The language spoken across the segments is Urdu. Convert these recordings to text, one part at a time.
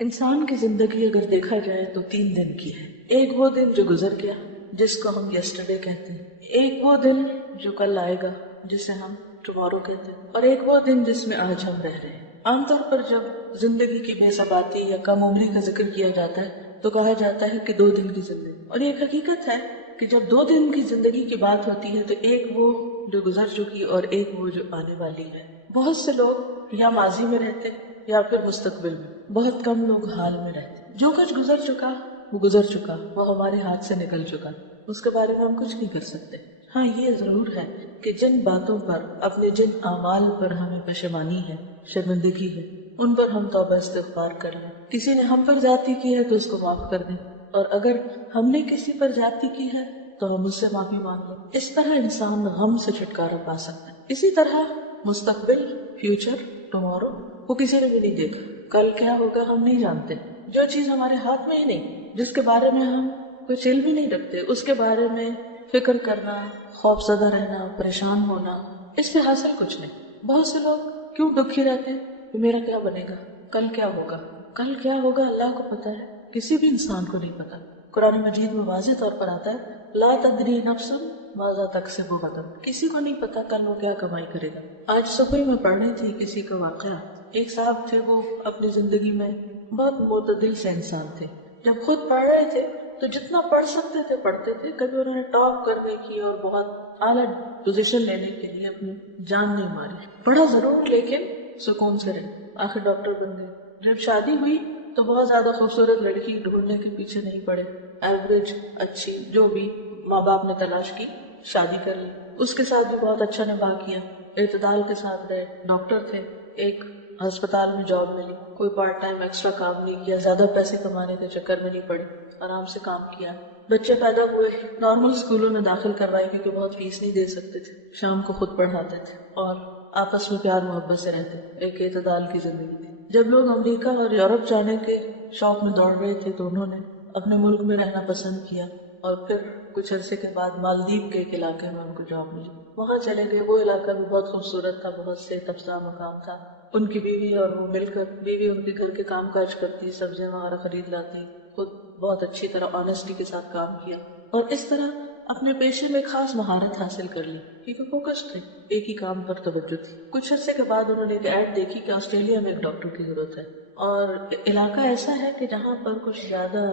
انسان کی زندگی اگر دیکھا جائے تو 3 دن کی ہے. ایک وہ دن جو گزر گیا جس کو ہم یسٹرڈے کہتے ہیں، ایک وہ دن جو کل آئے گا جسے ہم ٹمارو کہتے ہیں، اور ایک وہ دن جس میں آج ہم رہ رہے ہیں. عام طور پر جب زندگی کی بے ثباتی یا کم عمری کا ذکر کیا جاتا ہے تو کہا جاتا ہے کہ 2 دن کی زندگی، اور یہ ایک حقیقت ہے کہ جب 2 دن کی زندگی کی بات ہوتی ہے تو ایک وہ جو گزر چکی اور ایک وہ جو آنے والی ہے. بہت سے لوگ یا ماضی میں رہتے یا پھر مستقبل میں، بہت کم لوگ حال میں رہتے. جو کچھ گزر چکا وہ گزر چکا، وہ ہمارے ہاتھ سے نکل چکا، اس کے بارے میں ہم کچھ نہیں کر سکتے. ہاں یہ ضرور ہے کہ جن باتوں پر، اپنے جن اعمال پر ہمیں پشیمانی ہے، شرمندگی ہے، ان پر ہم توبہ استغفار کر لیں. کسی نے ہم پر زیادتی کی ہے تو اس کو معاف کر دیں، اور اگر ہم نے کسی پر زیادتی کی ہے تو ہم اس سے معافی مانگ لیں. اس طرح انسان غم سے چھٹکارا پا سکتا ہے. اسی طرح مستقبل، فیوچر، ٹمارو، وہ کسی نے بھی نہیں دیکھا. کل کیا ہوگا ہم نہیں جانتے. جو چیز ہمارے ہاتھ میں ہی نہیں، جس کے بارے میں ہم کوئی علم بھی نہیں رکھتے، اس کے بارے میں فکر کرنا، خوف زدہ رہنا، پریشان ہونا، اس سے حاصل کچھ نہیں. بہت سے لوگ کیوں دکھی رہتے ہیں کہ میرا کیا بنے گا، کل کیا ہوگا. کل کیا ہوگا اللہ کو پتا ہے، کسی بھی انسان کو نہیں پتا. قرآن مجید میں واضح طور پر آتا ہے لا تدری نفس ماذا تکسب غدا، کسی کو نہیں پتا کل وہ کیا کمائی کرے گا. آج صبح میں پڑھ رہی تھی کسی کا واقعہ. ایک صاحب تھے، وہ اپنی زندگی میں بہت معتدل سے انسان تھے. جب خود پڑھ رہے تھے تو جتنا پڑھ سکتے تھے پڑھتے تھے. کبھی انہوں نے ٹاپ کرنے کی اور بہت اعلیٰ پوزیشن لینے کے لیے اپنی جان نہیں ماری. پڑھا ضرور لیکن سکون سے رہے. آخر ڈاکٹر بن گئے. جب شادی ہوئی تو بہت زیادہ خوبصورت لڑکی ڈھونڈنے کے پیچھے نہیں پڑے، ایوریج اچھی جو بھی ماں باپ نے تلاش کی، شادی کر لی. اس کے ساتھ بھی بہت اچھا نبھا کیا، اعتدال کے ساتھ رہے. ڈاکٹر تھے، ایک ہسپتال میں جاب ملی، کوئی پارٹ ٹائم ایکسٹرا کام نہیں کیا، زیادہ پیسے کمانے کے چکر میں نہیں پڑے، آرام سے کام کیا. بچے پیدا ہوئے، نارمل اسکولوں میں داخل کروائی کیونکہ بہت فیس نہیں دے سکتے تھے. شام کو خود پڑھاتے تھے اور آپس میں پیار محبت سے رہتے. ایک اعتدال کی زندگی تھی. جب لوگ امریکہ اور یورپ جانے کے شوق میں دوڑ رہے تھے تو انہوں نے اپنے ملک میں رہنا پسند کیا، اور پھر کچھ عرصے کے بعد مالدیپ کے ایک علاقے میں ان کو جاب ملی. وہاں چلے گئے. وہ علاقہ بھی بہت خوبصورت تھا، بہت سے افزا مقام تھا. ان کی بیوی اور وہ مل کر، بیوی ان کے گھر کے کام کاج کرتی، سبزیاں وغیرہ خرید لاتی، خود بہت اچھی طرح آنیسٹی کے ساتھ کام کیا، اور اس طرح اپنے پیشے میں خاص مہارت حاصل کر لی کیونکہ فوکس تھے، ایک ہی کام پر توجہ تھی. کچھ عرصے کے بعد انہوں نے ایک ایڈ دیکھی کہ آسٹریلیا میں ایک ڈاکٹر کی ضرورت ہے، اور علاقہ ایسا ہے کہ جہاں پر کچھ زیادہ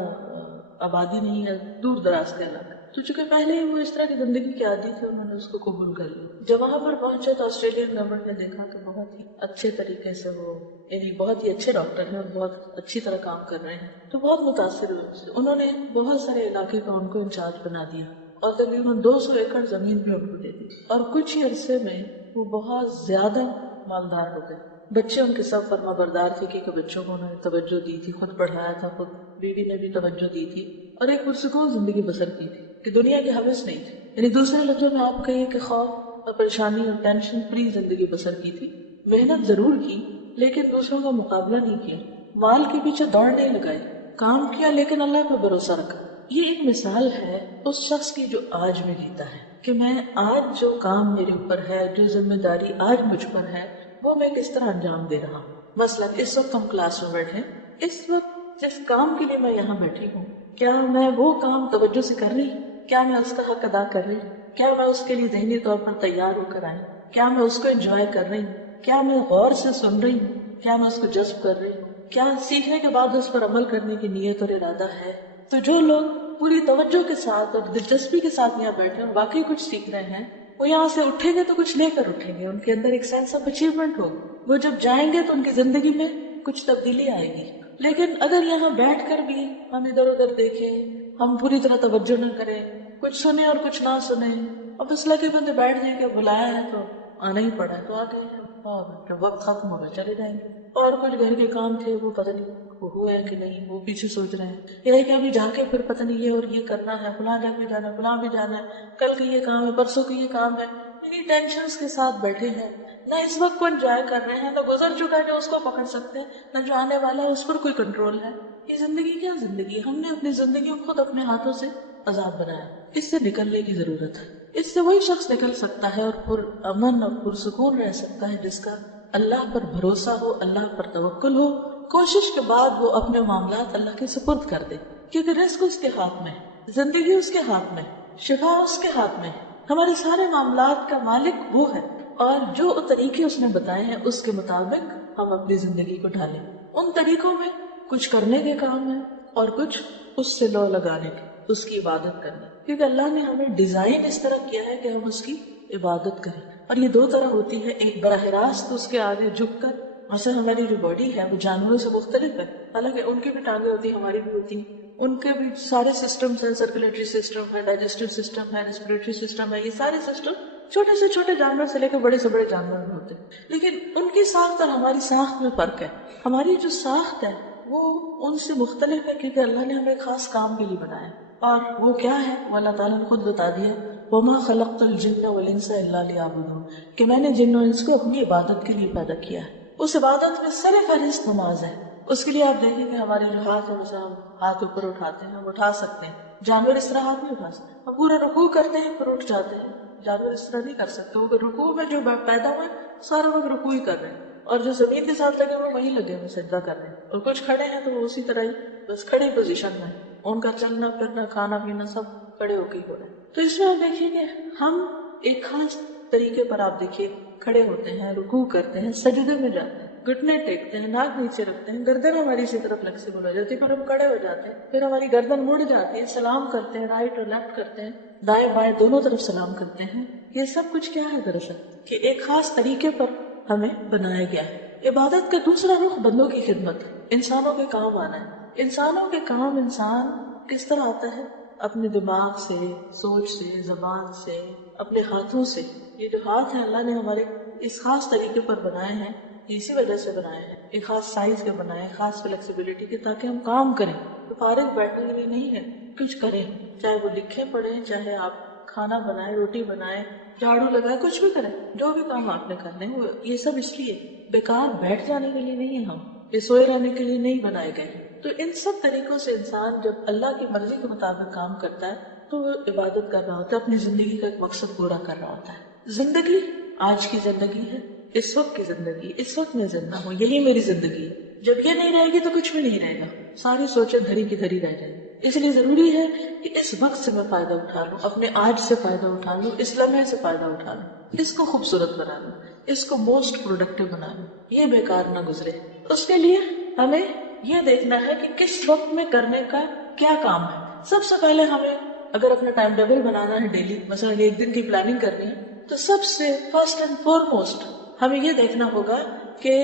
آبادی نہیں ہے، دور دراز کا علاقہ. تو چونکہ پہلے ہی وہ اس طرح کی زندگی کے عادی تھے، انہوں نے اس کو قبول کر لیا. جب وہاں پر پہنچے تو آسٹریلین گورنمنٹ نے دیکھا کہ بہت ہی اچھے طریقے سے وہ، یعنی بہت ہی اچھے ڈاکٹر ہیں اور بہت اچھی طرح کام کر رہے ہیں، تو بہت متاثر ہوئے. انہوں نے بہت سارے علاقے کا ان کو انچارج بنا دیا اور تقریباً 200 ایکڑ زمین بھی ان کو دے دی، اور کچھ ہی عرصے میں وہ بہت زیادہ مالدار ہو گئے. بچے ان کے سب فرما بردار تھے کیونکہ بچوں کو انہوں نے توجہ دی تھی، خود پڑھایا تھا، خود بیوی نے بھی توجہ دی تھی، اور ایک پرسکون زندگی بسر کی تھی کہ دنیا کی حوث نہیں تھی. یعنی دوسرے لفظوں میں آپ کہیے کہ خوف اور پریشانی اور ٹینشن فری زندگی بسر کی تھی. محنت ضرور کی لیکن دوسروں کا مقابلہ نہیں کیا، مال کے پیچھے دوڑ نہیں لگائی، کام کیا لیکن اللہ پہ بھروسہ رکھا. یہ ایک مثال ہے اس شخص کی جو آج میں جیتا ہے کہ میں آج جو کام میرے اوپر ہے، جو ذمہ داری آج مجھ پر ہے، وہ میں کس طرح انجام دے رہا ہوں. مثلا اس وقت ہم کلاس میں بیٹھے، اس وقت جس کام کے لیے میں یہاں بیٹھی ہوں، کیا میں وہ کام توجہ سے کر رہی ہوں؟ کیا میں اس کا حق ادا کر رہی ہوں؟ کیا میں اس کے لیے ذہنی طور پر تیار ہو کر آئی؟ کیا میں اس کو انجوائے کر رہی ہوں؟ کیا میں غور سے سن رہی ہوں؟ کیا میں اس کو جذب کر رہی ہوں؟ کیا سیکھنے کے بعد اس پر عمل کرنے کی نیت اور ارادہ ہے؟ تو جو لوگ پوری توجہ کے ساتھ اور دلچسپی کے ساتھ یہاں بیٹھے اور واقعی کچھ سیکھ رہے ہیں، وہ یہاں سے اٹھیں گے تو کچھ لے کر اٹھیں گے، ان کے اندر ایک سینس آف اچیومنٹ ہو. وہ جب جائیں گے تو ان کی زندگی میں کچھ تبدیلی آئے گی. لیکن اگر یہاں بیٹھ کر بھی ہم ادھر ادھر دیکھیں، ہم پوری طرح توجہ نہ کریں، کچھ سنیں اور کچھ نہ سنیں، اور بس لگے بندے بیٹھ جائیں کہ بلایا ہے تو آنا ہی پڑا ہے تو آ گئے ہیں، اور جب وقت ختم ہوگا چلے جائیں گے. اور کچھ گھر کے کام تھے وہ پتہ نہیں وہ ہوئے ہیں کہ نہیں، وہ پیچھے سوچ رہے ہیں، یہ ہے کہ ابھی جا کے پھر پتہ نہیں یہ اور یہ کرنا ہے، فلاں جا کے جانا ہے، فلاں بھی جانا ہے، کل کا یہ کام ہے، پرسوں کا یہ کام ہے. انہیں ٹینشنز کے ساتھ بیٹھے ہیں، نہ اس وقت کو انجوائے کر رہے ہیں، نہ گزر چکا ہے جو اس کو پکڑ سکتے ہیں، نہ جو آنے والا ہے اس پر کوئی کنٹرول ہے. یہ زندگی کیا زندگی؟ ہم نے اپنی زندگی کو خود اپنے ہاتھوں سے عذاب بنایا. اس سے نکلنے کی ضرورت ہے. اس سے وہی شخص نکل سکتا ہے اور پر امن اور پرسکون رہ سکتا ہے جس کا اللہ پر بھروسہ ہو، اللہ پر توکل ہو، کوشش کے بعد وہ اپنے معاملات اللہ کے سپرد کر دے، کیونکہ رزق اس کے ہاتھ میں ہے، زندگی اس کے ہاتھ میں ہے، شفا اس کے ہاتھ میں ہے، ہمارے سارے معاملات کا مالک وہ ہے، اور جو طریقے اس نے بتائے ہیں اس کے مطابق ہم اپنی زندگی کو ڈھالیں۔ ان طریقوں میں کچھ کرنے کے کام ہیں اور کچھ اس سے لو لگانے کے، اس کی عبادت کرنے، کیونکہ اللہ نے ہمیں ڈیزائن اس طرح کیا ہے کہ ہم اس کی عبادت کریں، اور یہ دو طرح ہوتی ہے، ایک براہ راست اس کے آگے جھک کر، مثلا ہماری جو باڈی ہے وہ جانوروں سے مختلف ہے، حالانکہ ان کی بھی ٹانگیں ہوتی ہیں، ہماری بھی ہوتی ہیں، ان کے بھی سارے سسٹمز ہیں، سرکولیٹری سسٹم ہے، ڈائجسٹو سسٹم ہے، ریسپریٹری سسٹم ہے، یہ سارے سسٹم چھوٹے سے چھوٹے جانور سے لے کے بڑے سے بڑے جانور میں ہوتے ہیں، لیکن ان کی ساخت اور ہماری ساخت میں فرق ہے۔ ہماری جو ساخت ہے وہ ان سے مختلف ہے، کیونکہ اللہ نے ہمیں ایک خاص کام کے لیے بنایا، اور وہ کیا ہے وہ اللہ تعالیٰ نے خود بتا دیا، وَمَا خَلَقْتُ الْجِنَّ وَالْإِنسَ إِلَّا لِيَعْبُدُونِ، کہ میں نے جن و انس کو اپنی عبادت کے لیے پیدا کیا ہے۔ اس عبادت میں سر فہرست نماز ہے۔ اس کے لیے آپ دیکھیں کہ ہمارے جو ہاتھ ہے، مثلا ہم ہاتھ اوپر اٹھاتے ہیں، ہم اٹھا سکتے ہیں، جانور اس طرح ہاتھ نہیں اٹھا سکتے، ہم پورا رکوع کرتے ہیں پھر اٹھ جاتے ہیں، جانور اس طرح نہیں کر سکتے، وہ رکوع میں جو پیدا ہوئے سارا وقت رکوع ہی کر رہے ہیں، اور جو زمین کے ساتھ لگے ہوئے وہیں لگے ہوئے سجدہ کر رہے ہیں، اور کچھ کھڑے ہیں تو وہ اسی طرح ہی بس کھڑی پوزیشن میں، ان کا چلنا پھرنا کھانا پینا سب کھڑے ہو کے ہی ہو رہا ہے۔ تو اس میں آپ دیکھیے کہ ہم ایک خاص طریقے پر آپ دیکھیے کھڑے ہوتے ہیں، رکوع کرتے ہیں، سجدے میں جاتے ہیں، گھٹنے ٹیکتے ہیں، ناک نیچے رکھتے ہیں، گردن ہماری اسی طرف فلیکسیبل ہو جاتی ہے، پھر ہم کھڑے ہو جاتے ہیں، پھر ہماری گردن مڑ جاتی ہے، سلام کرتے ہیں، رائٹ اور لیفٹ کرتے ہیں، دائیں بائیں دونوں طرف سلام کرتے ہیں۔ یہ سب کچھ کیا ہے دراصل کہ ایک خاص طریقے پر ہمیں بنایا گیا ہے۔ عبادت کا دوسرا رخ بندوں کی خدمت، انسانوں کے کام آنا ہے۔ انسانوں کے کام انسان کس طرح آتا ہے؟ اپنے دماغ سے، سوچ سے، زبان سے، اپنے ہاتھوں سے۔ یہ جو ہاتھ ہیں اللہ نے ہمارے اس خاص طریقے پر بنائے ہیں، اسی وجہ سے بنائے ہیں، ایک خاص سائز کے بنائے ہیں، خاص فلیکسیبلٹی کے، تاکہ ہم کام کریں، فارغ بیٹھنے کے لیے نہیں ہے، کچھ کریں، چاہے وہ لکھیں پڑھیں، چاہے آپ کھانا بنائیں، روٹی بنائیں، جھاڑو لگائیں، کچھ بھی کریں، جو بھی کام آپ نے کرنے وہ یہ سب اس لیے بیکار بیٹھ جانے کے لیے نہیں ہے، ہم یہ سوئے رہنے کے لیے نہیں بنائے گئے۔ تو ان سب طریقوں سے انسان جب اللہ کی مرضی کے مطابق کام کرتا ہے تو وہ عبادت کر رہا ہوتا ہے، اپنی زندگی کا ایک مقصد پورا کر رہا ہوتا ہے۔ زندگی آج کی زندگی ہے، اس وقت کی زندگی، اس وقت میں زندہ ہوں، یہی میری زندگی ہے۔ جب یہ نہیں رہے گی تو کچھ بھی نہیں رہے گا، ساری سوچیں دھری کی دھری رہ جائیں گی۔ اس لیے ضروری ہے کہ اس وقت سے میں فائدہ اٹھا لوں، اپنے آج سے فائدہ اٹھا لوں، اس لمحے سے فائدہ اٹھا لوں، اس کو خوبصورت بنا لوں، اس کو موسٹ پروڈکٹیو بنا لوں، یہ بیکار نہ گزرے۔ اس کے لیے ہمیں یہ دیکھنا ہے کہ کس وقت میں کرنے کا کیا کام ہے۔ سب سے پہلے ہمیں اگر اپنا ٹائم ٹیبل بنانا ہے ڈیلی، مثلا ایک دن کی پلاننگ کرنی ہے، تو سب سے فرسٹ اینڈ فارموسٹ ہمیں یہ دیکھنا ہوگا کہ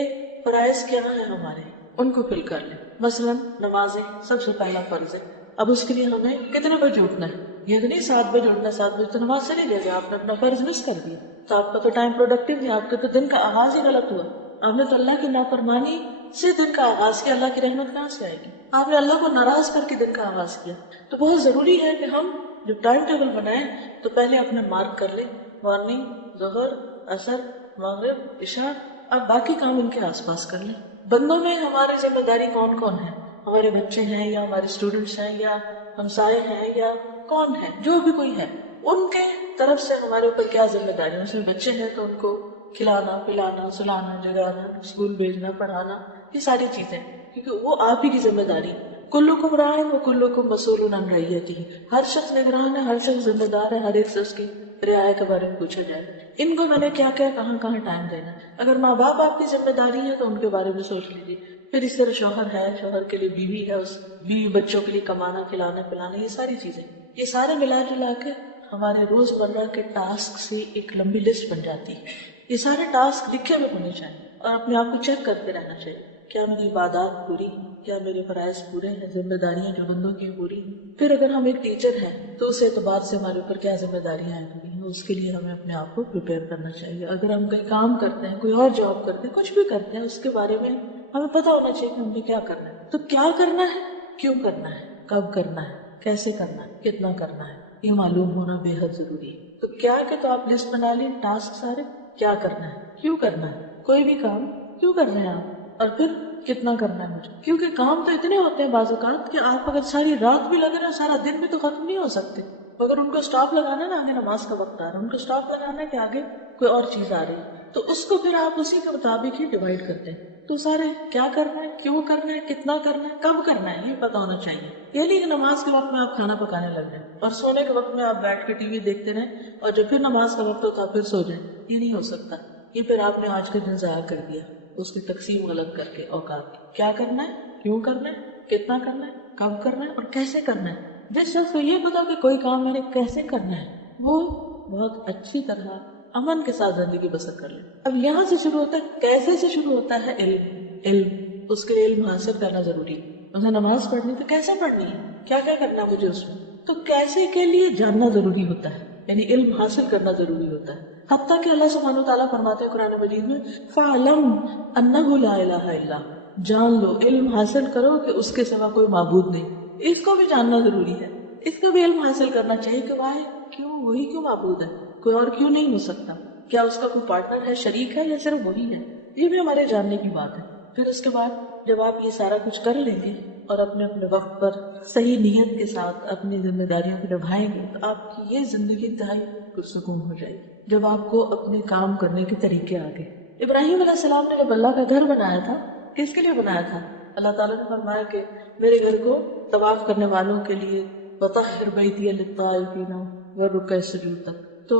فرائض کیا ہیں ہمارے، ان کو فل کر لیں۔ مثلا نمازیں سب سے پہلا فرض ہے، اب اس کے لیے ہمیں کتنے بجے اٹھنا ہے؟ یہ تو نہیں 7 بجے اٹھنا، 7 بجے تو نماز چلی جائے گا، آپ نے اپنا فرض مس کر دیا، تو آپ کا تو ٹائم پروڈکٹیو نہیں، آپ کے تو دن کا آغاز ہی غلط ہوا، آپ نے تو اللہ کی نافرمانی سے دن کا آغاز کیا، اللہ کی رحمت کہاں سے آئے گی؟ آپ نے اللہ کو ناراض کر کے دن کا آغاز کیا۔ تو بہت ضروری ہے کہ ہم جب ٹائم ٹیبل بنائیں تو پہلے اپنے مارک کر لیں، مارننگ، ظہر، عصر، مغرب، عشاء، اب باقی کام ان کے آس پاس کر لیں۔ بندوں میں ہماری ذمہ داری کون کون ہے؟ ہمارے بچے ہیں یا ہمارے اسٹوڈنٹس ہیں یا ہمسائے ہیں یا کون ہے، جو بھی کوئی ہے، ان کے طرف سے ہمارے اوپر کیا ذمہ داری ہے؟ اس میں بچے ہیں تو ان کو کھلانا پلانا سلانا جگانا اسکول بھیجنا پڑھانا، یہ ساری چیزیں، کیونکہ وہ آپ ہی کی ذمہ داری۔ کلکم راعٍ وکلکم مسئول عن رعیتہ، ہر شخص نگران ہے، ہر شخص ذمہ دار ہے، ہر ایک سے اس کی رعایا کے بارے میں پوچھا جائے۔ ان کو میں نے کیا کیا کہاں کہاں ٹائم دینا ہے۔ اگر ماں باپ آپ کی ذمہ داری ہے تو ان کے بارے میں سوچ لیجیے، پھر اس طرح شوہر ہے، شوہر کے لیے بیوی ہے، اس بیوی بچوں کے لیے کمانا کھلانا پلانا، یہ ساری چیزیں، یہ سارے ملا جلا کے ہمارے روز مرہ کے ٹاسک سے ایک لمبی لسٹ بن جاتی ہے۔ یہ سارے ٹاسک لکھے ہوئے ہونے چاہیے اور اپنے آپ کو چیک کرتے رہنا چاہیے، کیا میری عبادات پوری ہیں، کیا میرے فرائض پورے ہیں، ذمہ داریاں جو بندوں کی پوری ہیں۔ پھر اگر ہم ایک ٹیچر ہیں تو اس اعتبار سے ہمارے اوپر کیا ذمہ داریاں ہیں، اس کے لیے ہمیں اپنے آپ کو پریپیئر کرنا چاہیے۔ اگر ہم کہیں کام کرتے ہیں، کوئی اور جاب کرتے ہیں، کچھ بھی کرتے ہیں، اس کے بارے میں ہمیں پتہ ہونا چاہیے کہ ہم نے کیا کرنا ہے۔ تو کیا کرنا ہے، کیوں کرنا ہے، کب کرنا ہے، کیسے کرنا ہے، کتنا کرنا ہے، یہ معلوم ہونا بے حد ضروری ہے۔ تو کیا کہ تو آپ لسٹ بنا لیں ٹاسک سارے، کیا کرنا ہے، کیوں کرنا ہے، کوئی بھی کام کیوں کرنا ہے آپ، اور پھر کتنا کرنا ہے مجھے، کیونکہ کام تو اتنے ہوتے ہیں بعض اوقات کہ آپ اگر ساری رات بھی لگے نا، سارا دن بھی تو ختم نہیں ہو سکتے۔ اگر ان کو سٹاپ لگانا ہے نا، آگے نماز کا وقت آ رہا ہے، ان کو سٹاپ لگانا ہے کہ آگے کوئی اور چیز آ رہی ہے، تو اس کو پھر آپ اسی کے مطابق ہی ڈیوائڈ کرتے ہیں. تو سارے کیا کرنا ہے، کیوں کرنا ہے، کتنا کرنا ہے، کب کرنا ہے، یہ پتا ہونا چاہیے. یہ نہیں کہ نماز کے وقت میں آپ کھانا پکانے لگ جائیں اور سونے کے وقت میں آپ بیٹھ کے ٹی وی دیکھتے رہیں اور جب پھر نماز کا وقت ہوتا پھر سو جائیں. یہ نہیں ہو سکتا. یہ پھر آپ نے آج کا دن ضائع کر دیا اس کی تقسیم غلط کر کے. اوقات کیا کرنا ہے، کیوں کرنا ہے، کتنا کرنا ہے، کب کرنا ہے اور کیسے کرنا ہے. جس شخص کو یہ پتا کہ کوئی کام میں نے کیسے کرنا ہے وہ بہت اچھی طرح امن کے ساتھ زندگی بسر کر لے. اب یہاں سے شروع ہوتا ہے، کیسے سے شروع ہوتا ہے علم. اس کے لیے علم حاصل کرنا ضروری ہے. مجھے نماز پڑھنی تو کیسے پڑھنی ہے، کیا کیا کرنا مجھے اس میں، تو کیسے کے لیے جاننا ضروری ہوتا ہے، یعنی علم حاصل کرنا ضروری ہوتا ہے. حتیٰ کہ اللہ سبحانہ وتعالیٰ فرماتے ہیں قرآن مجید میں فَعْلَمْ أَنَّهُ لَا إِلَهَ إِلَّا، جان لو، علم حاصل کرو کہ اس کے سوا کوئی معبود نہیں. اس کو بھی جاننا ضروری ہے. اس کا بھی علم حاصل کرنا چاہیے کہ واحد کیوں، وہی کیوں معبود ہے، کوئی اور کیوں نہیں ہو سکتا. کیا اس کا کوئی پارٹنر ہے، شریک ہے، یا صرف وہی ہے. یہ بھی ہمارے جاننے کی بات ہے. پھر اس کے بعد جب آپ یہ سارا کچھ کر لیں گے اور اپنے اپنے وقت پر صحیح نیت کے ساتھ اپنی ذمہ داریوں کو نبھائیں گے تو آپ کی یہ زندگی انتہائی پرسکون ہو جائے گی. جب آپ کو اپنے کام کرنے کے طریقے آ گئے. ابراہیم علیہ السلام نے جب اللہ کا گھر بنایا تھا کس کے لیے بنایا تھا؟ اللہ تعالیٰ نے فرمایا کہ میرے گھر کو طواف کرنے والوں کے لیے وَطَهِّرْ بَيْتِيَ لِلطَّائِفِينَ وَالرُّكَّعِ السُّجُودِ تک، تو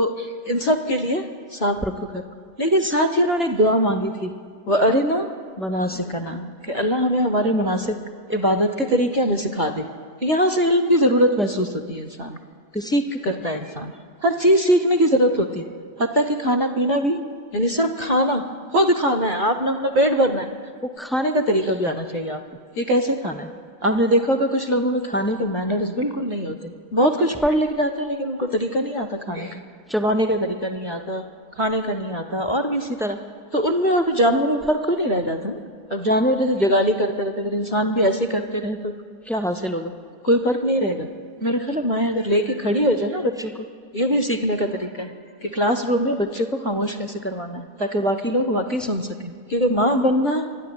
ان سب کے لیے صاف رکھو گھر. لیکن ساتھ ہی انہوں نے ایک دعا مانگی تھی وَأَرِنَا مَنَاسِكَنَا، کہ اللہ ہمیں ہمارے مناسک عبادت کے طریقے ہمیں سکھا دے. یہاں سے علم کی ضرورت محسوس ہوتی ہے انسان کو کہ سیکھ کے کرتا ہے انسان. ہر چیز سیکھنے کی ضرورت ہوتی ہے، حتیٰ کہ کھانا پینا بھی، یعنی صرف کھانا، خود کھانا ہے، آپ نے اپنا پیٹ بھرنا ہے، وہ کھانے کا طریقہ بھی آنا چاہیے آپ کو. یہ کیسے کھانا ہے. آپ نے دیکھا کہ کچھ لوگوں میں کھانے کے مینرز بالکل نہیں ہوتے. بہت کچھ پڑھ لکھ جاتے ہیں لیکن ان کو طریقہ نہیں آتا کھانے کا، چبانے کا طریقہ نہیں آتا، کھانے کا نہیں آتا، اور بھی اسی طرح. تو ان میں اور جانوروں میں فرق کوئی نہیں رہ جاتا. اب جانور جیسے جگالی کرتے رہتے، اگر انسان بھی ایسے کرتے رہے تو کیا حاصل ہوگا؟ کوئی فرق نہیں رہے گا. میرے خیال ہے مائیں اگر لے کے کھڑی ہو جائے نا بچے کو، یہ بھی سیکھنے کا طریقہ ہے کہ کلاس روم میں بچے کو خاموش کیسے کروانا ہے تاکہ باقی لوگ واقعی سن سکیں. کیونکہ ماں بننا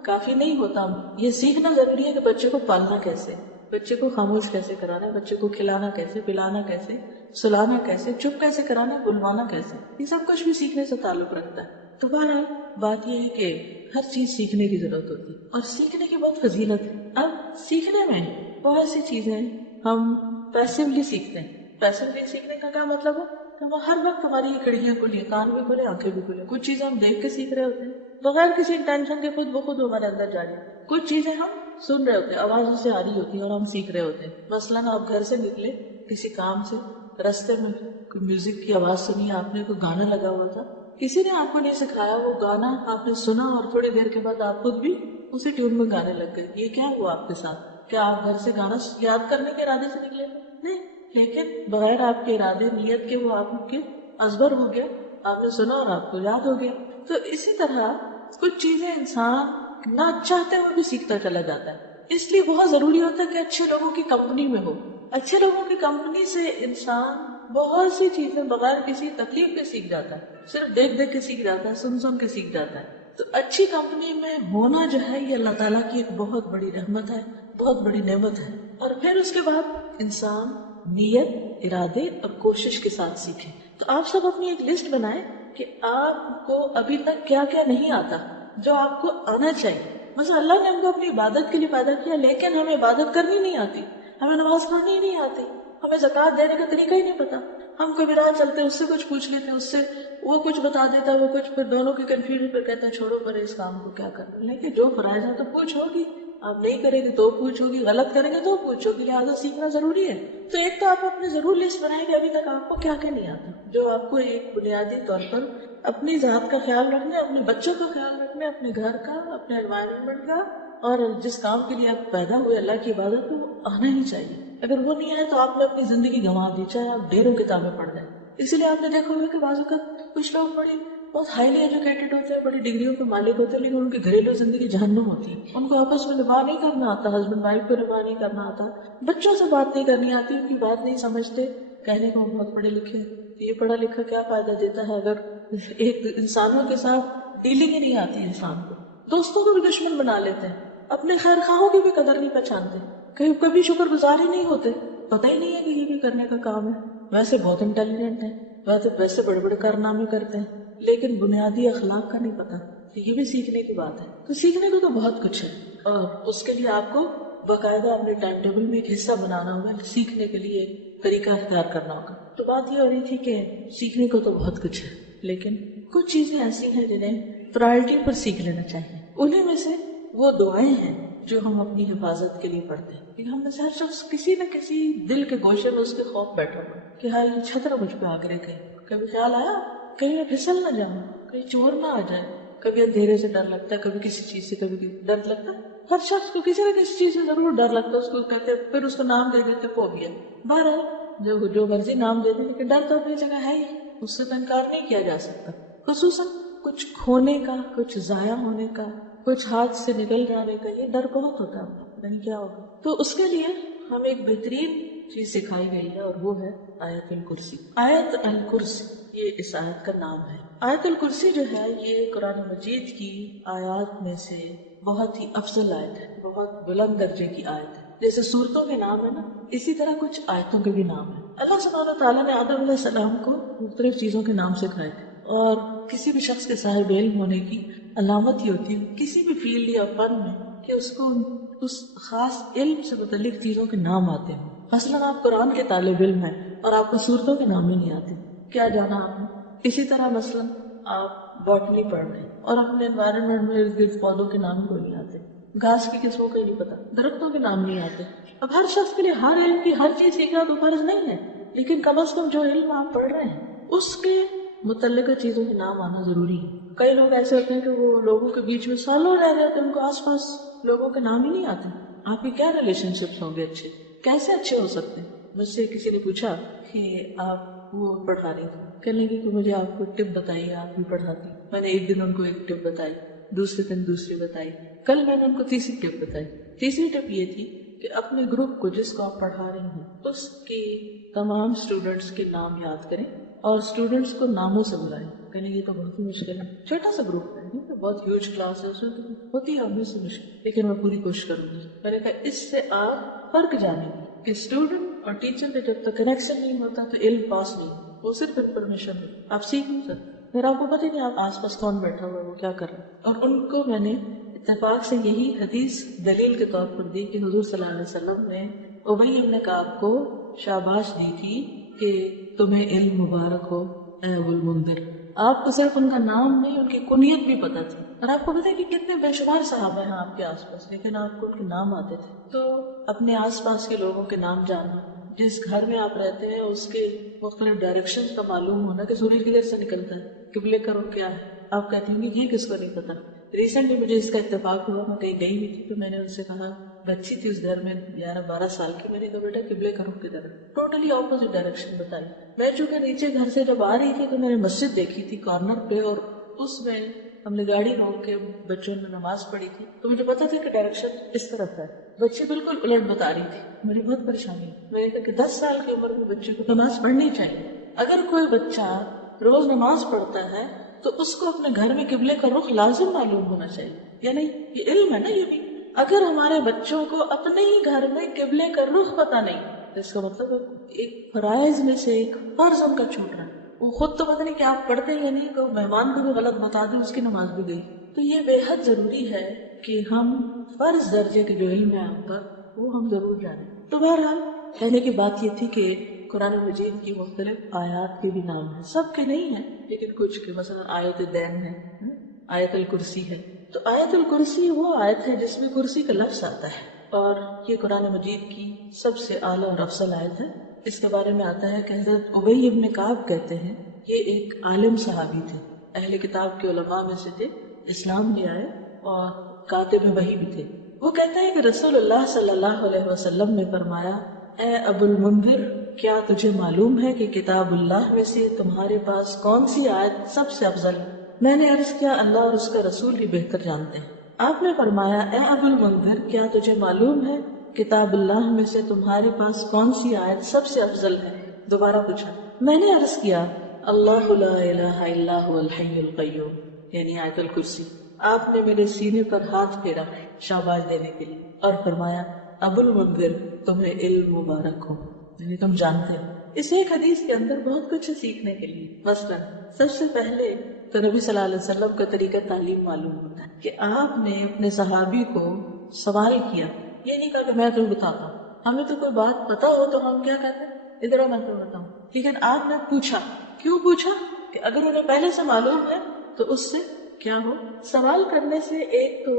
کافی نہیں ہوتا، یہ سیکھنا ضروری ہے کہ بچے کو پالنا کیسے، بچے کو خاموش کیسے کرانا ہے، بچے کو کھلانا کیسے، پلانا کیسے، سلانا کیسے، چپ کیسے کرانا، بلوانا کیسے. یہ سب کچھ بھی سیکھنے سے تعلق رکھتا ہے. تو بہرحال بات یہ ہے کہ ہر چیز سیکھنے کی ضرورت ہوتی ہے اور سیکھنے کی بہت فضیلت ہے. اب سیکھنے میں بہت سی چیزیں ہم پیسیولی سیکھتے ہیں. پیسیولی سیکھنے کا کیا مطلب ہے کہ ہر وقت ہماری یہ کھڑکیاں کھلی ہیں، کان بھی کھلے، آنکھیں بھی کھلے. کچھ چیزیں ہم دیکھ کے سیکھ رہے ہوتے ہیں بغیر کسی انٹینشن کے، خود بخود ہمارے اندر جاری. کچھ چیزیں ہم سن رہے ہوتے ہیں، آواز سے آ رہی ہوتی ہے اور ہم سیکھ رہے ہوتے ہیں. مثلاً آپ گھر سے نکلے کسی کام سے، رستے میں کوئی میوزک کی آواز سنی، آپ نے کوئی گانا لگا ہوا تھا، کسی نے آپ کو نہیں سکھایا، وہ گانا آپ نے سنا اور تھوڑی دیر کے بعد آپ خود بھی اسی ٹیون میں گانے لگ گئے. یہ کیا ہوا آپ کے ساتھ؟ کیا آپ گھر سے گانا یاد کرنے کے ارادے سے نکلے؟ نہیں، لیکن بغیر آپ کے ارادے نیت کے وہ آپ کے ازبر ہو گیا، آپ نے سنا اور آپ کو یاد ہو گیا. تو اسی طرح کچھ چیزیں انسان نہ چاہتے ہوئے بھی سیکھتا چلا جاتا ہے. اس لیے بہت ضروری ہوتا ہے کہ اچھے لوگوں کی کمپنی میں ہو. اچھے لوگوں کی کمپنی سے انسان بہت سی چیزیں بغیر کسی تکلیف کے سیکھ جاتا ہے، صرف دیکھ دیکھ کے سیکھ جاتا ہے، سن سن کے سیکھ جاتا ہے. تو اچھی کمپنی میں ہونا جو ہے یہ اللہ تعالیٰ کی ایک بہت بڑی رحمت ہے، بہت بڑی نعمت ہے. اور پھر اس کے بعد انسان نیت، ارادے اور کوشش کے ساتھ سیکھے. تو آپ سب اپنی ایک لسٹ بنائیں کہ آپ کو ابھی تک کیا کیا نہیں آتا جو آپ کو آنا چاہیے. مثلا اللہ نے ہم کو اپنی عبادت کے لیے پیدا کیا لیکن ہمیں عبادت کرنی نہیں آتی، ہمیں نماز پڑھنی ہی نہیں آتی، ہمیں زکوٰۃ دینے کا طریقہ ہی نہیں پتا. ہم کوئی راہ چلتے اس سے کچھ پوچھ لیتے، اس سے وہ کچھ بتا دیتا، وہ کچھ، پھر دونوں کی کنفیوژن پہ کہتے ہیں چھوڑو پر اس کام کو کیا کرنا. لیکن جو فرائض ہے تو پوچھ ہوگی، آپ نہیں کریں گے تو پوچھو گی، غلط کریں گے تو پوچھو گی، لہٰذا سیکھنا ضروری ہے. تو ایک تو آپ اپنی ضرور لسٹ بنائیں کہ ابھی تک آپ کو کیا کیا نہیں آتا، جو آپ کو ایک بنیادی طور پر اپنی ذات کا خیال رکھنا، اپنے بچوں کا خیال رکھنا، اپنے گھر کا، اپنے انوائرمنٹ کا، اور جس کام کے لیے آپ پیدا ہوئے اللہ کی عبادت میں، وہ آنا ہی چاہیے. اگر وہ نہیں آئے تو آپ نے اپنی زندگی گنوا دی، چاہے آپ ڈھیروں کتابیں پڑھ لیں. اس لیے آپ نے دیکھا ہوگا کہ بعض اوقات کچھ لوگ بہت ہائیلی ایجوکیٹڈ ہوتے ہیں، بڑی ڈگریوں کے مالک ہوتے ہیں، لیکن ان کی گھریلو زندگی جہنم ہوتی ہے. ان کو آپس میں نباہ نہیں کرنا آتا، ہسبینڈ وائف کو نباہ نہیں کرنا آتا، بچوں سے بات نہیں کرنی آتی، ان کی بات نہیں سمجھتے. کہنے کو ہم بہت پڑھے لکھے، یہ پڑھا لکھا کیا فائدہ دیتا ہے اگر ایک انسانوں کے ساتھ ڈیلنگ ہی نہیں آتی. انسان کو دوستوں کو بھی دشمن بنا لیتے ہیں، اپنے خیر خواہوں کی بھی قدر نہیں پہچانتے، کبھی شکر گزار ہی نہیں ہوتے، پتہ ہی نہیں ہے کہ یہ بھی کرنے کا کام ہے. ویسے بہت انٹیلیجنٹ ہیں، ویسے بڑے بڑے کارنامے کرتے ہیں، لیکن بنیادی اخلاق کا نہیں پتا، یہ بھی سیکھنے کی بات ہے. تو سیکھنے کو تو بہت کچھ ہے، اور اس کے لیے آپ کو باقاعدہ اپنے ٹائم ٹیبل میں ایک حصہ بنانا ہوگا، سیکھنے کے لیے ایک طریقہ اختیار کرنا ہوگا. تو بات یہ ہو رہی تھی کہ سیکھنے کو تو بہت کچھ ہے، لیکن کچھ چیزیں ایسی ہیں جنہیں پرائرٹی پر سیکھ لینا چاہیے. انہیں میں سے وہ دعائیں ہیں جو ہم اپنی حفاظت کے لیے پڑھتے ہیں. لیکن ہم میں سے ہر شخص کسی نہ کسی دل کے گوشے میں اس کے خوف بیٹھا ہوا کہ ہاں یہ چھتر مجھ پہ آ گرے. کبھی خیال آیا کہیں میں پھسل نہ جاؤں، کہیں چور نہ آ جائے. کبھی اندھیرے سے ڈر لگتا ہے، کبھی کسی چیز سے کبھی ڈر لگتا ہے. ہر شخص کو کسی نہ کسی چیز سے ضرور ڈر لگتا ہے. اس کو کہتے ہیں، پھر اس کو نام دے دیتے فوبیا. بہرحال جو مرضی نام دے دیں، لیکن ڈر تو اپنی جگہ ہے ہی، اس سے تو انکار نہیں کیا جا سکتا. خصوصاً کچھ کھونے کا، کچھ ضائع ہونے کا، کچھ ہاتھ سے نکل جانے کا، یہ ڈر بہت ہوتا ہے، نہیں کیا ہوگا. تو اس کے لیے ہمیں ایک بہترین چیز سکھائی گئی ہے، اور وہ ہے آیت الکرسی. آیت الکرسی یہ اس آیت کا نام ہے. آیت الکرسی جو ہے یہ قرآن مجید کی آیات میں سے بہت ہی افضل آیت ہے، بہت بلند درجے کی آیت ہے. جیسے سورتوں کے نام ہے نا، اسی طرح کچھ آیتوں کے بھی نام ہے. اللہ سبحانہ تعالیٰ نے آدم علیہ السلام کو مختلف چیزوں کے نام سکھائے تھے، اور کسی بھی شخص کے صاحب علم ہونے کی علامت ہی ہوتی ہے کسی بھی فیلڈ یا فن میں کہ اس کو اس خاص علم سے متعلق چیزوں کے نام آتے ہیں. مثلاً آپ قرآن کے طالب علم ہیں اور آپ کو سورتوں کے نام ہی نہیں آتے، کیا جانا آپ نے. اسی طرح مثلاً آپ باٹنی پڑھ رہے ہیں اور اپنے انوائرمنٹ میں ارد گرد پودوں کے نام کوئی نہیں آتے، گھاس کی قسموں کا نہیں پتا، درختوں کے نام نہیں آتے. اب ہر شخص کے لیے ہر علم کی ہر چیز سیکھنا تو فرض نہیں ہے، لیکن کم از کم جو علم آپ پڑھ رہے ہیں اس کے متعلقہ چیزوں کے نام آنا ضروری ہے. کئی لوگ ایسے ہوتے ہیں کہ وہ لوگوں کے بیچ میں سالوں رہ رہے ہوتے ہیں، ان کو آس پاس لوگوں کے نام ہی نہیں آتے. آپ کی کیا ریلیشن شپس ہوں گے اچھے، کیسے اچھے ہو سکتے ہیں. مجھ سے کسی نے پوچھا کہ آپ وہ پڑھا رہی تھی، کہنے لگی کہ مجھے آپ کو ٹپ بتائیے، آپ بھی پڑھاتی. میں نے ایک دن ان کو ایک ٹپ بتائی، دوسرے دن دوسری بتائی، کل میں نے ان کو تیسری ٹپ بتائی. تیسری ٹپ یہ تھی کہ اپنے گروپ کو جس کو آپ پڑھا رہی ہیں اس کی تمام اسٹوڈینٹس کے نام یاد کریں اور اسٹوڈینٹس کو ناموں سے بلائیں. کہنے یہ تو بہت ہی مشکل ہے، چھوٹا سا گروپ ہے، بہت ہیوج کلاس ہے، اس میں تو ہوتی ہے ہمیں سے مشکل، لیکن میں پوری کوشش کروں گی. میں نے کہا اس سے آپ فرق جانیں گے کہ اسٹوڈنٹ اور ٹیچر کا جب تک کنیکشن نہیں ہوتا تو علم پاس نہیں، وہ صرف انفارمیشن ہے، آپ سیکھ نہیں سکتے. پھر آپ کو پتہ نہیں آپ آس پاس کون بیٹھا ہوا ہے، وہ کیا کر رہا ہے. اور ان کو میں نے اتفاق سے یہی حدیث دلیل کے طور پر دی کہ حضور صلی اللہ علیہ وسلم نے ابی بن کعب کو شاباش دی تھی کہ تمہیں علم مبارک ہو اے ابو المنذر. آپ کو صرف ان کا نام نہیں، ان کی کنیت بھی پتہ تھی. اور آپ کو پتہ ہے کہ کتنے بے شمار صحابہ ہیں آپ کے آس پاس، لیکن آپ کو ان کے نام آتے تھے. تو اپنے آس پاس کے لوگوں کے نام جاننا، جس گھر میں آپ رہتے ہیں اس کے مختلف ڈائریکشن کا معلوم ہونا کہ سورج کدھر سے نکلتا ہے، قبلے کا رخ کیا ہے. آپ کہتے ہیں کہ یہ کس کو نہیں پتا. ریسنٹلی مجھے اس کا اتفاق ہوا، میں کہیں گئی بھی تھی تو میں نے ان سے کہا، بچی تھی اس گھر میں 11-12 سال کی، میں نے کہا بیٹا قبلے کا رخ کدھر ہے، ٹوٹلی اپوزٹ ڈائریکشن بتائی. میں چونکہ نیچے گھر سے جب آ رہی تھی تو میں نے مسجد دیکھی تھی کارنر پہ، اور اس میں ہم نے گاڑی روک کے بچوں نے نماز پڑھی تھی، تو مجھے پتا تھا کہ ڈائریکشن اس طرف ہے. بچی بالکل الٹ بتا رہی تھی، مجھے بہت پریشانی. میں نے کہا کہ 10 سال کی عمر میں بچے کو نماز پڑھنی چاہیے. اگر کوئی بچہ روز نماز پڑھتا ہے تو اس کو اپنے گھر میں قبلے کا رخ لازم معلوم ہونا چاہیے، یا نہیں؟ یہ علم ہے نا یہ بھی. اگر ہمارے بچوں کو اپنے ہی گھر میں قبلے کا رخ پتہ نہیں، اس کا مطلب ایک فرائض میں سے ایک فرض ان کا چھوٹ رہا ہے. وہ خود تو پتہ نہیں کہ آپ پڑھتے ہیں یا نہیں، کہ مہمان کو بھی غلط بتا دیں اس کی نماز بھی گئی. تو یہ بے حد ضروری ہے کہ ہم فرض درجے کے جو علم ہے آپ کا وہ ہم ضرور جانیں. تو بہرحال کہنے کی بات یہ تھی کہ قرآن مجید کی مختلف آیات کے بھی نام ہیں، سب کے نہیں ہیں لیکن کچھ کے، مثلا آیت دین ہے، آیت الکرسی ہے. تو آیت الکرسی وہ آیت ہے جس میں کرسی کا لفظ آتا ہے، اور یہ قرآن مجید کی سب سے اعلیٰ اور افضل آیت ہے. اس کے بارے میں آتا ہے کہ حضرت ابی بن کعب کہتے ہیں یہ ایک عالم صحابی تھے، اہل کتاب کے علماء میں سے تھے، اسلام لے آئے اور کاتب وحی بھی تھے. وہ کہتے ہیں کہ رسول اللہ صلی اللہ علیہ وسلم نے فرمایا، اے ابو المنذر، کیا تجھے معلوم ہے کہ کتاب اللہ میں سے تمہارے پاس کون سی آیت سب سے افضل ہے؟ میں نے عرض کیا اللہ اور اس کا رسول ہی بہتر جانتے ہیں. آپ نے فرمایا، اے ابو المنذر، کیا تجھے معلوم ہے کتاب اللہ میں سے تمہارے پاس کون سی آیت سب سے افضل ہے؟ دوبارہ پوچھا. میں نے عرض کیا اللہ لا الہ الا هو الحی القیوم، یعنی آیت الکرسی. آپ نے میرے سینے پر ہاتھ پھیرا شاباش دینے کے لیے اور فرمایا، ابو المنذر، تمہیں علم مبارک ہو، یعنی تم جانتے ہو. اس ایک حدیث کے اندر بہت کچھ ہے سیکھنے کے لیے. مثلا سب سے پہلے تو نبی صلی اللہ علیہ وسلم کا طریقہ تعلیم معلوم ہوتا ہے کہ آپ نے اپنے صحابی کو سوال کیا، یہ نہیں کہا کہ میں تمہیں بتاتا ہوں. ہمیں تو کوئی بات پتا ہو تو ہم کیا کہتے ہیں، ادھر میں تمہیں بتاؤں. لیکن آپ نے پوچھا. کیوں پوچھا؟ کہ اگر انہیں پہلے سے معلوم ہے تو اس سے کیا ہو. سوال کرنے سے ایک تو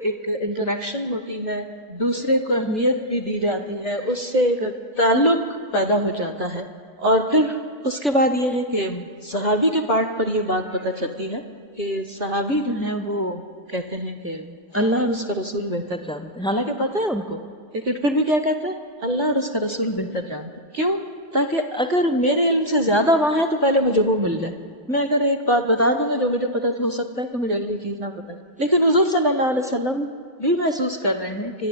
ایک انٹریکشن ہوتی ہے، دوسرے کو اہمیت بھی دی جاتی ہے، اس سے ایک تعلق پیدا ہو جاتا ہے. اور پھر اس کے بعد یہ ہے کہ صحابی کے پارٹ پر یہ بات پتہ چلتی ہے کہ صحابی جو ہیں وہ کہتے ہیں کہ اللہ اور اس کا رسول بہتر جانتے ہیں. حالانکہ پتہ ہے ان کو، لیکن پھر بھی کیا کہتے ہیں، اللہ اور اس کا رسول بہتر جانتے ہیں. کیوں؟ تاکہ اگر میرے علم سے زیادہ وہاں ہے تو پہلے مجھے وہ مل جائے. میں اگر ایک بات بتا دوں گا جو مجھے پتا ہو سکتا ہے کہ مجھے اگلی چیز نہ پتا. لیکن حضور صلی اللہ علیہ وسلم بھی محسوس کر رہے ہیں کہ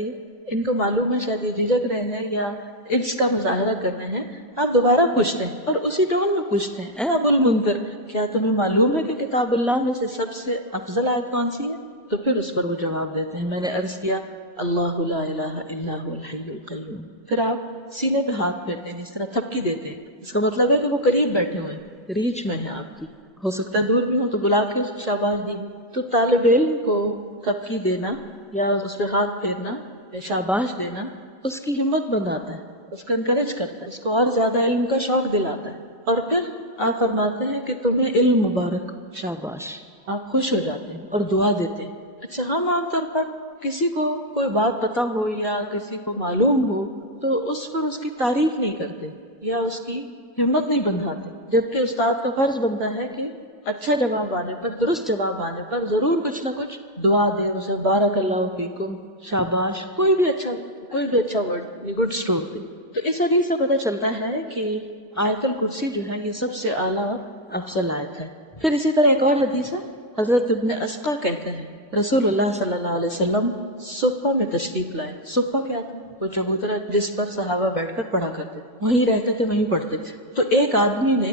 ان کو معلوم ہے، شاید یہ جھجک رہے ہیں یا اس کا مظاہرہ کر رہے ہیں. آپ دوبارہ پوچھتے ہیں اور اسی ٹون میں پوچھتے ہیں، اے ابو المنذر، کیا تمہیں معلوم ہے کہ کتاب اللہ میں سے سب سے افضل آیت کون سی ہے؟ تو پھر اس پر وہ جواب دیتے ہیں، میں نے عرض کیا اللہ لا الہ الا هو الحی القیوم. پھر آپ سینے پہ ہاتھ پھیرتے ہیں، اس طرح تھپکی دیتے ہیں. اس کا مطلب ہے کہ وہ قریب بیٹھے ہوئے ہیں، ریچ میں ہے آپ کی. ہو سکتا ہے دور بھی ہو تو بلا کے شاباش دی. تو طالب علم کو تھپکی دینا یا اس پہ ہاتھ پھیرنا یا شاباش دینا اس کی ہمت بندھاتا ہے، اس کو انکریج کرتا ہے، اس کو اور زیادہ علم کا شوق دلاتا ہے. اور پھر آپ فرماتے ہیں کہ تمہیں علم مبارک، شاباش. آپ خوش ہو جاتے ہیں اور دعا دیتے ہیں. اچھا، ہم عام طور پر کسی کو کوئی بات پتا ہو یا کسی کو معلوم ہو تو اس پر اس کی تعریف نہیں کرتے یا اس کی ہمت نہیں بندھاتے، جبکہ استاد کا فرض بنتا ہے کہ اچھا جواب آنے پر، درست جواب آنے پر ضرور کچھ نہ کچھ دعا دیں اسے، بارک اللہ فیکم، شاباش، کوئی بھی اچھا ورڈ، یہ گڈ اسٹروک دیں. تو اس حدیث سے پتہ چلتا ہے کہ آیت الکرسی جو ہے یہ سب سے اعلیٰ افضل آیت ہے. پھر اسی طرح ایک اور حدیث ہے، حضرت ابن اسقا کہتے ہیں رسول اللہ صلی اللہ علیہ وسلم صفہ میں تشریف لائے. صفہ کیا تھا؟ وہ چبوترا جس پر صحابہ بیٹھ کر پڑھا کرتے، وہیں رہتے تھے، وہیں پڑھتے تھے. تو ایک آدمی نے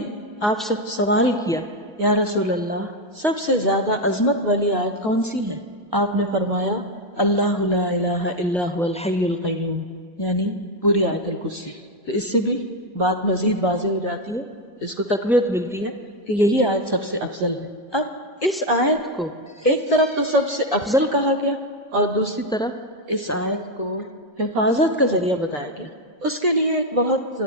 آپ سے سوال کیا، یا رسول اللہ سب سے زیادہ عظمت والی آیت کون سی ہے؟ آپ نے فرمایا اللہ لا الہ الا هو الحی القیوم، یعنی پوری آیت الکرسی. تو اس سے بھی بات مزید واضح ہو جاتی ہے، اس کو تقویت ملتی ہے کہ یہی آیت سب سے افضل ہے. اب اس آیت کو ایک طرف تو سب سے افضل کہا گیا اور دوسری طرف اس آیت کو حفاظت کا ذریعہ بتایا گیا. اس کے لیے ایک بہت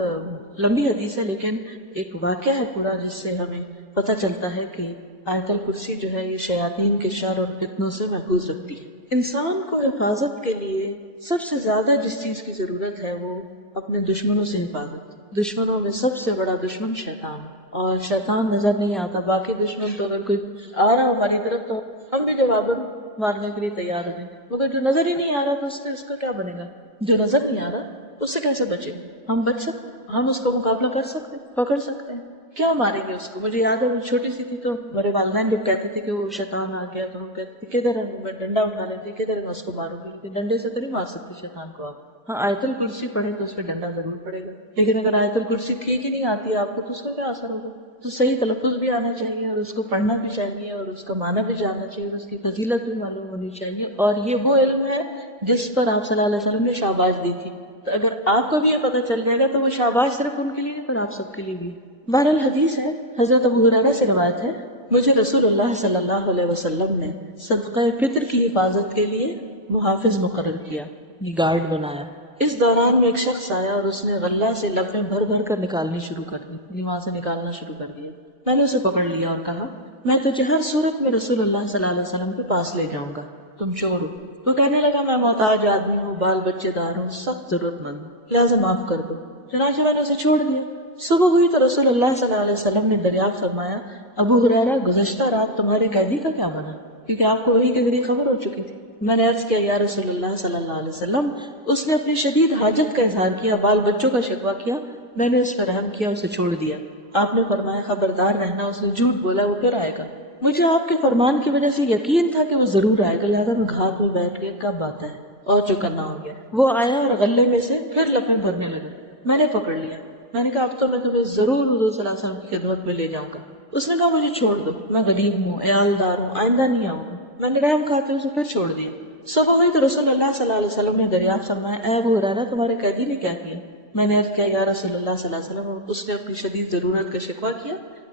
لمبی حدیث ہے، لیکن ایک واقعہ ہے پورا جس سے ہمیں پتہ چلتا ہے کہ آیت الکرسی جو ہے یہ شیاطین کے شر اور فتنوں سے محفوظ رکھتی ہے. انسان کو حفاظت کے لیے سب سے زیادہ جس چیز کی ضرورت ہے وہ اپنے دشمنوں سے حفاظت. دشمنوں میں سب سے بڑا دشمن شیطان، اور شیطان نظر نہیں آتا. باقی دشمن تو اگر کوئی آ رہا ہماری طرف تو ہم بھی جواباً مارنے کے لیے تیار ہیں، مگر جو نظر ہی نہیں آ رہا تو اس کا کیا بنے گا؟ جو نظر نہیں آ رہا اس سے کیسے بچے؟ ہم بچ سکتے، ہم اس کو مقابلہ کر سکتے، پکڑ سکتے ہیں. کیا ماریں گے اس کو؟ مجھے یاد ہے چھوٹی سی تھی تو میرے والدین جب کہتے تھے کہ وہ شیطان آ گیا تو وہ کہتے کدھر ہے، میں ڈنڈا اٹھا لیتی کدھر ہے، میں اس کو ماروں گی. لیکن ڈنڈے سے تو نہیں مار سکتی شیطان کو آپ. ہاں، آیت الکرسی پڑھے تو اس پہ ڈنڈا ضرور پڑے گا، لیکن اگر آیت الکرسی ٹھیک ہی نہیں آتی ہے آپ کو تو اس کا کیا اثر ہوگا؟ تو صحیح تلفظ بھی آنا چاہیے اور اس کو پڑھنا بھی چاہیے اور اس کا معنی بھی جاننا چاہیے اور اس کی فضیلت بھی معلوم ہونی چاہیے. اور یہ وہ علم ہے جس پر آپ صلی اللہ علیہ وسلم نے شاباش دی تھی. تو اگر آپ کو بھی یہ پتہ چل جائے گا تو وہ شاباش صرف ان کے لیے نہیں پر آپ سب کے لیے بھی. بہرحال حدیث ہے، حضرت ابو ہریرہ سے روایت ہے، مجھے رسول اللہ صلی اللہ علیہ وسلم نے صدقہ فطر کی حفاظت کے لیے محافظ مقرر کیا، یہ گارڈ بنایا. اس دوران میں ایک شخص آیا اور اس نے غلہ سے لفیں بھر بھر کر نکالنی شروع کر دی، یعنی وہاں سے نکالنا شروع کر دیا. میں نے اسے پکڑ لیا اور کہا میں تجھے ہر صورت میں رسول اللہ صلی اللہ علیہ وسلم کے پاس لے جاؤں گا، تم چور ہو. وہ کہنے لگا میں محتاج آدمی ہوں، بال بچے دار ہوں، سخت ضرورت مند ہوں، لہٰذا معاف کر دو. چنانچہ میں نے اسے چھوڑ دیا. صبح ہوئی تو رسول اللہ صلی اللہ علیہ وسلم نے دریافت فرمایا ابو ہریرہ گزشتہ رات تمہارے قیدی کا کیا بنا؟ کیونکہ آپ کو وہی کے ذریعے خبر ہو چکی تھی. میں نے عرض کیا یا رسول اللہ صلی اللہ علیہ وسلم اس نے اپنی شدید حاجت کا اظہار کیا، بال بچوں کا شکوہ کیا، میں نے اس پر رحم کیا، اسے چھوڑ دیا. آپ نے فرمایا خبردار رہنا، اس نے جھوٹ بولا وہ پھر آئے گا. مجھے آپ کے فرمان کی وجہ سے یقین تھا کہ وہ ضرور آئے گا، لہٰذا میں گھات میں بیٹھ گیا کب آتا ہے اور جو کرنا ہو گیا. وہ آیا اور غلے میں سے پھر لپیں بھرنے لگے. میں نے پکڑ لیا، میں نے کہا اب تو میں تمہیں ضرور حضور صلی اللہ علیہ وسلم کی خدمت میں لے جاؤں گا. اس نے کہا مجھے چھوڑ دو، میں غریب ہوں، عیالدار ہوں، آئندہ نہیں آؤں گا. میں نے رحم کھاتے اسے پھر چھوڑ دیا. صبح ہوئی تو رسول اللہ صلی اللہ علیہ وسلم نے دریافت فرمایا اے ابو ہریرہ تمہارے قیدی نے کیا کیا؟ میں نے عرض کیا یا رسول اللہ صلی اللہ علیہ وسلم اس نے اپنی شدید ضرورت کا شکوہ کیا،